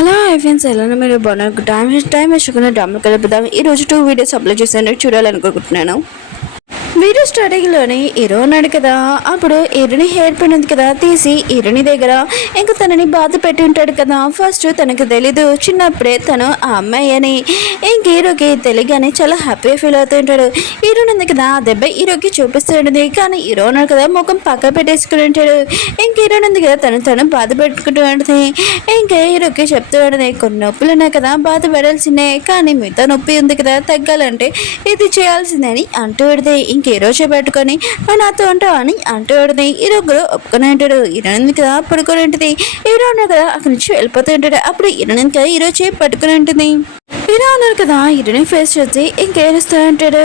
Hello hi friends, ఎలా మీరు బాగున్నారు? టైం వేసుకున్న డ్రామా కలుపుదాం. ఈరోజు 2 వీడియోస్ అప్లోడ్ చేశాను, చూడాలనుకుంటున్నాను. వీడియో స్టార్టింగ్లోనే హీరో ఉన్నాడు కదా, అప్పుడు హీరోని హెయిర్ పిన్ ఉంది కదా తీసి హీరోని దగ్గర ఇంకా తనని బాధ పెట్టి ఉంటాడు కదా. ఫస్ట్ తనకు తెలీదు, చిన్నప్పుడే తను ఆ అమ్మాయి అని. ఇంక హీరోకి తెలియగానే చాలా హ్యాపీగా ఫీల్ అవుతూ ఉంటాడు. హీరోని ఉంది కదా, ఆ దెబ్బ హీరోకి చూపిస్తూ ఉంటుంది. కానీ హీరో ఉన్నాడు కదా, ముఖం పక్క పెట్టేసుకుని ఉంటాడు. ఇంక హీరోని ఉంది కదా, తను బాధ పెట్టుకుంటూ ఉంటుంది. ఇంకా హీరోకి చెప్తూ ఉంటుంది, కొన్ని నొప్పులు ఉన్నాయి కదా, బాధ పడాల్సిందే, కానీ మిగతా నొప్పి ఉంది కదా, తగ్గాలంటే ఇది చేయాల్సిందని అంటూ పెడితే ఇంక హీరో చేపెట్టుకొని నాతో అంటావు అని అంటూ పెడితే హీరో కూడా ఒప్పుకొని అంటాడు. హీరో కదా పడుకొని ఉంటుంది. హీరో ఉన్నాడు కదా, అక్కడి నుంచి వెళ్ళిపోతూ ఉంటాడు. అప్పుడు హీరో కదా హీరో చేయి పట్టుకుని ఉంటుంది. హీరో ఉన్నారు కదా, హీరోని ఫేస్ చూసి ఇంకేడుస్తూ ఉంటాడు.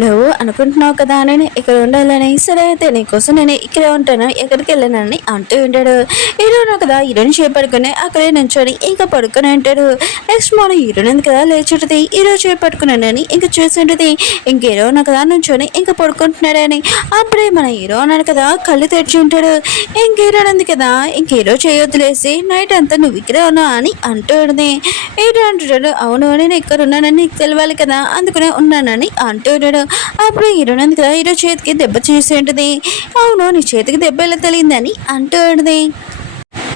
నువ్వు అనుకుంటున్నావు కదా నేను ఇక్కడ ఉండాలని, సరే అయితే నీకోసం నేను ఇక్కడ ఉంటాను, ఎక్కడికి వెళ్ళానని అంటూ ఉంటాడు. హీరో ఉన్నారు కదా, హీరోని చేపట్టుకుని అక్కడే నుంచొని ఇంకా పడుకొని ఉంటాడు. నెక్స్ట్ మార్నింగ్ హీరోని కదా లేచుంటుంది. హీరో చేపట్టుకున్నాడని ఇంకా చూస్తుంటుంది. ఇంక హీరో ఉన్నా కదా నుంచొని ఇంకా పడుకుంటున్నాడని. అప్పుడే మన హీరో ఉన్నాడు కదా, కళ్ళు తెరిచి ఉంటాడు. ఇంక హీరో ఉంది కదా, ఇంక హీరో చేయొద్దులేసి నైట్ అంతా నువ్వు ఇక్కడ ఉన్నావు అని అంటూ ఉంటుంది. హీరో అంటాడు, అవును నేను ఇక్కడ ఉన్నానని నీకు తెలియాలి కదా, అందుకనే ఉన్నానని అంటూ ఉంటాడు. అప్పుడు హీరో ఉంది కదా, హీరో చేతికి దెబ్బ చేసి ఉంటుంది. అవును నీ చేతికి దెబ్బ ఎలా తెలియదని అంటూ ఉంటుంది.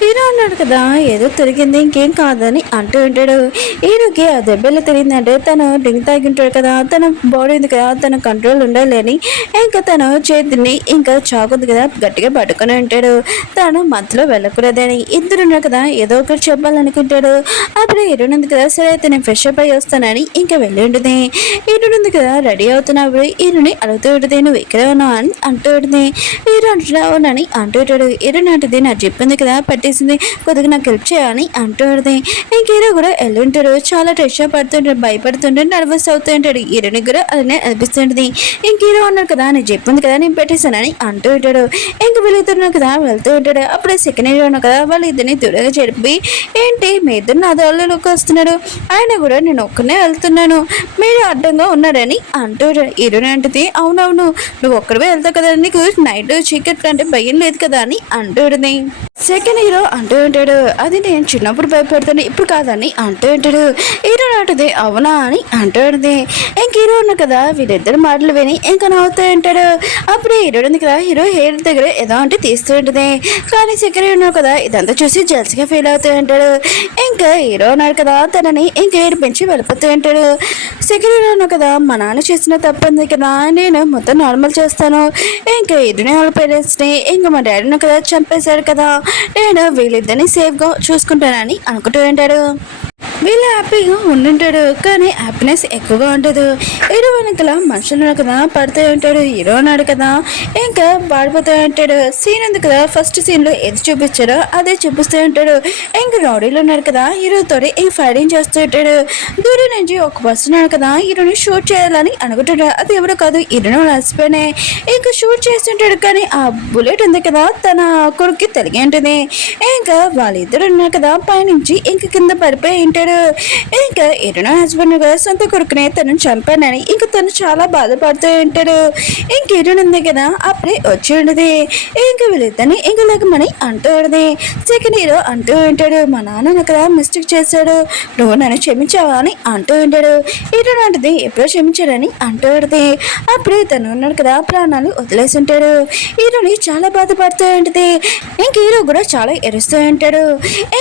హీరో అన్నాడు కదా, ఏదో తిరిగింది ఇంకేం కాదని అంటూ ఉంటాడు. హీరోకి ఆ దెబ్బలు తిరిగిందంటే తను డ్రింక్ తాగి ఉంటాడు కదా, తన బాడీ ఉంది కదా, తన కంట్రోల్ ఉండాలని ఇంకా తను చేతిని ఇంకా చాకుంది కదా గట్టిగా పట్టుకొని ఉంటాడు. తను మధ్యలో వెళ్ళకూడదని. ఇద్దరు ఉన్నారు కదా, ఏదో ఒకటి చెప్పాలనుకుంటాడు. అప్పుడు హీరో ఉంది కదా, సరే అయితే నేను ఫ్రెష్ అప్ అయ్యి వస్తానని ఇంకా వెళ్ళి ఉంటుంది. హీరో ఉంది కదా, రెడీ అవుతున్నప్పుడు హీరోని అడుగుతూ ఉంటుంది, నువ్వు ఇక్కడే ఉన్నావు అని అంటూ ఉంటుంది. హీరో అంటున్నావునని అంటూ ఉంటాడు. హీరో అంటుంది, నా చెప్పింది కదా పట్టేసింది, కొద్దిగా నాకు హెల్ప్ చేయాలని అంటూడది. ఇంక హీరో కూడా వెళ్ళుంటాడు. చాలా టెన్షన్ పడుతుంటాడు, భయపడుతుంటాడు, నర్వస్ అవుతూ ఉంటాడు. హీరోని కూడా అలానే అనిపిస్తుంటుంది. ఇంక హీరో అన్నాడు కదా, నేను చెప్పింది కదా నేను పెట్టేశానని అంటూ ఉంటాడు. ఇంక వెళ్తున్నాడు కదా, వెళ్తూ ఉంటాడు. అప్పుడే సెకండ్ హీరో ఉన్నాడు కదా, వాళ్ళు ఇద్దరిని దూరంగా చెప్పి, ఏంటి మీ ఇద్దరు నా దారిలోకి వస్తున్నాడు, ఆయన కూడా నేను ఒక్కనే వెళ్తున్నాను, మీరు అడ్డంగా ఉన్నారని అంటూ హీరోని అంటుంది. అవునవును నువ్వు ఒక్కడే వెళ్తావు కదా, నీకు నైట్ చీకట్ అంటే భయం లేదు కదా అని అంటూడది. సెకండ్ హీరో అంటూ ఉంటాడు, అది నేను చిన్నప్పుడు భయపడతాను ఇప్పుడు కాదని అంటూ ఉంటాడు. హీరో అంటుంది, అవునా అని అంటూ ఉంటుంది. ఇంక హీరో ఉన్నా కదా, వీళ్ళిద్దరు మాటలు విని ఇంకా నవ్వుతూ ఉంటాడు. అప్పుడు హీరో ఉంది కదా, హీరో హెయిర్ దగ్గర ఏదో అంటే తీస్తూ ఉంటుంది. కానీ సెకండ్ హీరో ఉన్నాడు కదా, ఇదంతా చూసి జల్స్గా ఫీల్ అవుతూ ఉంటాడు. ఇంకా హీరో ఉన్నాడు కదా, తనని ఇంకా హెయిర్ పెంచి వెళ్ళిపోతూ ఉంటాడు. సెకండ్ హీరో ఉన్నాడు కదా, మా నాన్న చేసిన తప్పింది కదా, నేను మొత్తం నార్మల్ చేస్తాను, ఇంకా హీరోని వాళ్ళ పేరెంట్స్ని ఇంకా మా డాడీని కదా చంపేశాడు కదా, నేను వీళ్ళిద్దరిని సేఫ్గా చూసుకుంటానని అనుకుంటూ ఉంటాడు. వీళ్ళు హ్యాపీగా ఉండుంటాడు. కానీ హ్యాపీనెస్ ఎక్కువగా ఉండదు. హీరో వెనకల మనుషులు కదా పడుతూ ఉంటాడు. హీరో అన్నాడు కదా, ఇంకా పాడిపోతూ ఉంటాడు. సీన్ ఉంది కదా, ఫస్ట్ సీన్లో ఏది చూపించాడో అదే చూపిస్తూ ఉంటాడు. ఇంకా రౌడీలు ఉన్నాడు కదా, హీరోతో ఇంక ఫైరింగ్ చేస్తూ ఉంటాడు. దూరం నుంచి ఒక బస్సు ఉన్నాడు కదా, హీరోని షూట్ చేయాలని అనుకుంటాడు. అది ఎవరో కాదు, హీరోని హస్బెండ్. ఇంకా షూట్ చేస్తుంటాడు. కానీ ఆ బుల్లెట్ ఉంది కదా, తన కొడుక్కి తెలిగి ఉంటుంది. ఇంకా వాళ్ళిద్దరు ఉన్నారు కదా, పైనుంచి ఇంక కింద పడిపోయి ఉంటాడు. ఇంకా హీరోని హస్బెండ్ కదా, సొంత కొడుకునే తను చంపానని ఇంకా తను చాలా బాధపడుతూ ఉంటాడు. ఇంక హీరోని ఉంది కదా, అప్పుడే వచ్చి ఉండదు. ఇంకా వీళ్ళిద్దరిని ఇంకా లేకమని అంటూ ఉండదు. సెకండ్ హీరో అంటూ ఉంటాడు, మా నాన్న కదా మిస్టేక్ చేశాడు, నువ్వు నన్ను క్షమించావా అని అంటూ ఉంటాడు. హీరోని అంటది, ఎప్పుడో క్షమించాడని అంటూ ఉంటుంది. అప్పుడే తను ఉన్నాడు కదా, ప్రాణాలు వదిలేసి ఉంటాడు. హీరోని చాలా బాధపడుతూ ఉంటుంది. ఇంక హీరో కూడా చాలా ఎరుస్తూ ఉంటాడు.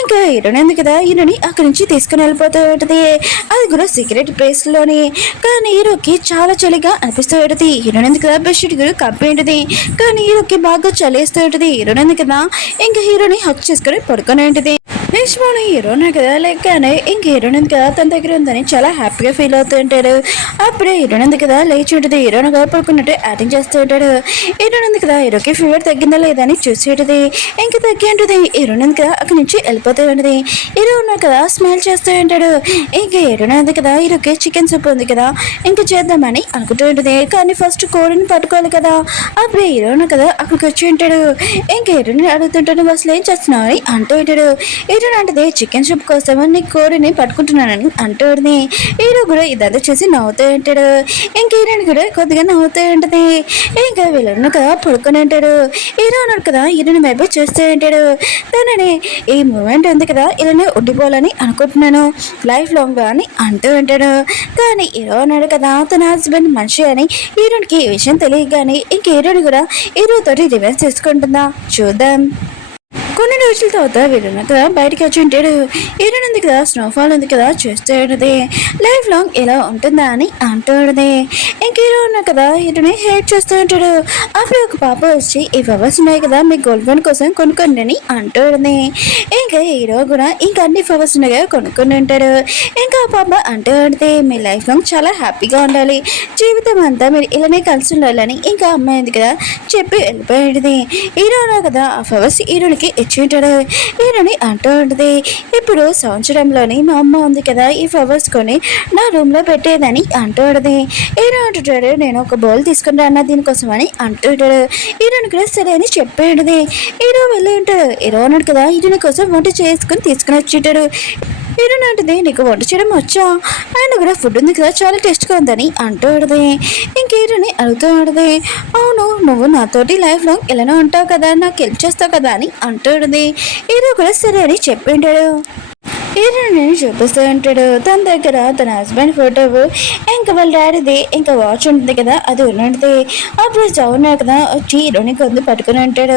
ఇంకా హీరోని ఉంది కదా, హీరోని అక్కడి నుంచి తీసుకుని వెళ్ళిపోతూ ఉంటుంది. అది కూడా సీక్రెట్ ప్లేస్ లోని. కానీ హీరోకి చాలా చలిగా అనిపిస్తూ ఉంటుంది. హీరోని ఎందుకు కదా బెడ్షీట్ కూడా కప్పి ఉంటుంది. కానీ హీరోకి బాగా చలేస్తూ ఉంటుంది. హీరోని ఎందుకు కదా ఇంకా హీరోని హక్ చేసుకుని పడుకొని ఉంటుంది. నెక్స్ట్ మార్నింగ్ హీరోనే కదా లేకనే ఇంక హీరోని కదా తన దగ్గర ఉందని చాలా హ్యాపీగా ఫీల్ అవుతూ ఉంటాడు. అప్పుడే హీరోని కదా లేచి ఉంటుంది. హీరోని కదా పడుకున్నట్టు యాక్టింగ్ చేస్తూ ఉంటాడు. హీరోని కదా హీరోకి ఫీవర్ తగ్గిందా లేదా అని చూసి ఉంటుంది. ఇంకా తగ్గి ఉంటుంది. హీరోని కదా అక్కడి నుంచి వెళ్ళిపోతూ ఉంటుంది. హీరో ఉన్నాడు కదా స్మైల్ చేస్తూ ఉంటాడు. ఇంకా హీరోని కదా హీరోకి చికెన్ సూప్ ఉంది కదా ఇంకా చేద్దామని అనుకుంటూ ఉంటుంది. కానీ ఫస్ట్ కోడిని పట్టుకోవాలి కదా. అప్పుడే హీరోని కదా అక్కడికి వచ్చి ఉంటాడు. ఇంకా హీరోని అడుగుతుంటాడు, అసలు ఏం చేస్తున్నావు అని అంటూ ఉంటాడు. హీరోని లాంటిది చికెన్ సూప్ కోసం నీ కోడిని పట్టుకుంటున్నానని అంటుంది. హీరో కూడా ఇదంతా చూసి నవ్వుతూ ఉంటాడు. ఇంక హీరోయిన్ కూడా కొద్దిగా నవ్వుతూ ఉంటుంది. ఇంకా వీళ్ళను కదా పడుకొని ఉంటాడు. హీరో అన్నాడు కదా హీరోని వైపు చూస్తూ ఉంటాడు. తనని ఈ మూమెంట్ ఉంది కదా ఇలానే ఉండిపోవాలని అనుకుంటున్నాను లైఫ్ లాంగ్ అని అంటూ ఉంటాడు. కానీ హీరో అన్నాడు కదా తన హస్బెండ్ మనిషి అని హీరోయిన్కి ఈ విషయం తెలియగానే ఇంక హీరోని కూడా హీరో తోటి రివర్స్ తీసుకుంటుందా చూద్దాం. కొన్ని రోజుల తర్వాత వీరున్న కదా బయటకు వచ్చి ఉంటాడు. హీరోయిన్ ఉంది కదా స్నోఫాల్ ఉంది కదా చూస్తూ ఉంటుంది. లైఫ్ లాంగ్ ఎలా ఉంటుందా అని అంటూ ఉంటుంది. ఇంక హీరో ఉన్న కదా హీరోని హెల్ప్ చేస్తూ ఉంటాడు. అప్పుడు ఒక పాప వచ్చి ఈ ఫ్లవర్స్ ఉన్నాయి కదా మీ గర్ల్ ఫ్రెండ్ కోసం కొనుక్కోండి అని అంటూ ఉంటుంది. ఇంకా హీరో కూడా ఇంకా అన్ని ఫ్లవర్స్ ఉన్నాయి కదా కొనుక్కొని ఉంటాడు. ఇంకా ఆ పాప అంటూ ఉంటుంది మీ లైఫ్ లాంగ్ చాలా హ్యాపీగా ఉండాలి జీవితం అంతా మీరు ఇలానే కలిసి ఉండాలని ఇంకా అమ్మాయి ఉంది కదా చెప్పి వెళ్ళిపోయేది. హీరో కదా ఆ ఫ్లవర్స్ హీరోనికి ఇచ్చింటాడు. హీరోని అంటూ ఉంటుంది ఇప్పుడు సంవత్సరంలోని మా అమ్మ ఉంది కదా ఈ ఫ్లవర్స్ కొని నా రూమ్ లో పెట్టేదని అంటూ ఉంటుంది. హీరో అంటుంటాడు నేను ఒక బౌల్ తీసుకుని రాన్నా దీనికోసం అని అంటుంటాడు. హీరోని కూడా సరే అని చెప్పేది. హీరో వెళ్ళి ఉంటాడు. హీరో అన్నాడు కదా హీరోని కోసం వంట చేసుకుని తీసుకుని వచ్చింటాడు. హీరోయిన్ అంటుంది నీకు వంట చేయడం వచ్చా ఆయన కూడా ఫుడ్ ఉంది కదా చాలా టేస్ట్గా ఉందని అంటూ ఆడది. ఇంక హీరోని అడుగుతూ ఆడది అవును నువ్వు నాతోటి లైఫ్ లాంగ్ ఇలానే ఉంటావు కదా నాకు హెల్ప్ చేస్తావు కదా అని అంటూ ఆడది. హీరో కూడా సరే అని చెప్పింటాడు. హీరోని చూపిస్తూ ఉంటాడు. తన దగ్గర తన హస్బెండ్ ఫోటో ఇంకా వాళ్ళ డాడీది ఇంకా వాచ్ ఉంటుంది కదా అది ఉన్నది. అప్పుడు చౌన్నా కదా వచ్చి హీరోని కొంత పట్టుకుని ఉంటాడు.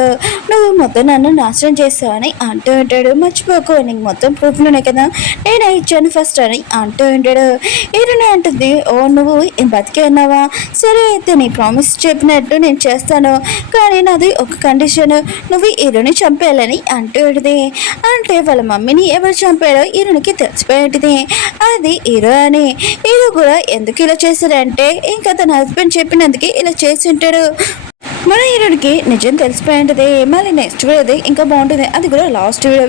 నువ్వు మొత్తం నన్ను నాశనం చేస్తావు అని అంటూ ఉంటాడు. మర్చిపోకు నీకు మొత్తం ప్రూఫ్లోనే కదా నేను ఇచ్చాను ఫస్ట్ అని అంటూ ఉంటాడు. హీరోని అంటుంది ఓ నువ్వు బతికే ఉన్నావా సరే అయితే నీ ప్రామిస్ చెప్పినట్టు నేను చేస్తాను కానీ నాది ఒక కండిషన్ నువ్వు హీరోని చంపేయాలని అంటూ ఉంటుంది. అంటే వాళ్ళ మమ్మీని ఎవరు చంపాడో హీరోనికి తెలిసిపోయేది అది హీరో అని. హీరో కూడా ఎందుకు ఇలా చేశారంటే ఇంకా తన హస్బెండ్ చెప్పినందుకు ఇలా చేసి ఉంటాడు. మన హీరోనికి నిజం తెలిసిపోయింటది. మళ్ళీ నెక్స్ట్ వీడియో ఇంకా బాగుంటుంది అది కూడా లాస్ట్ వీడియో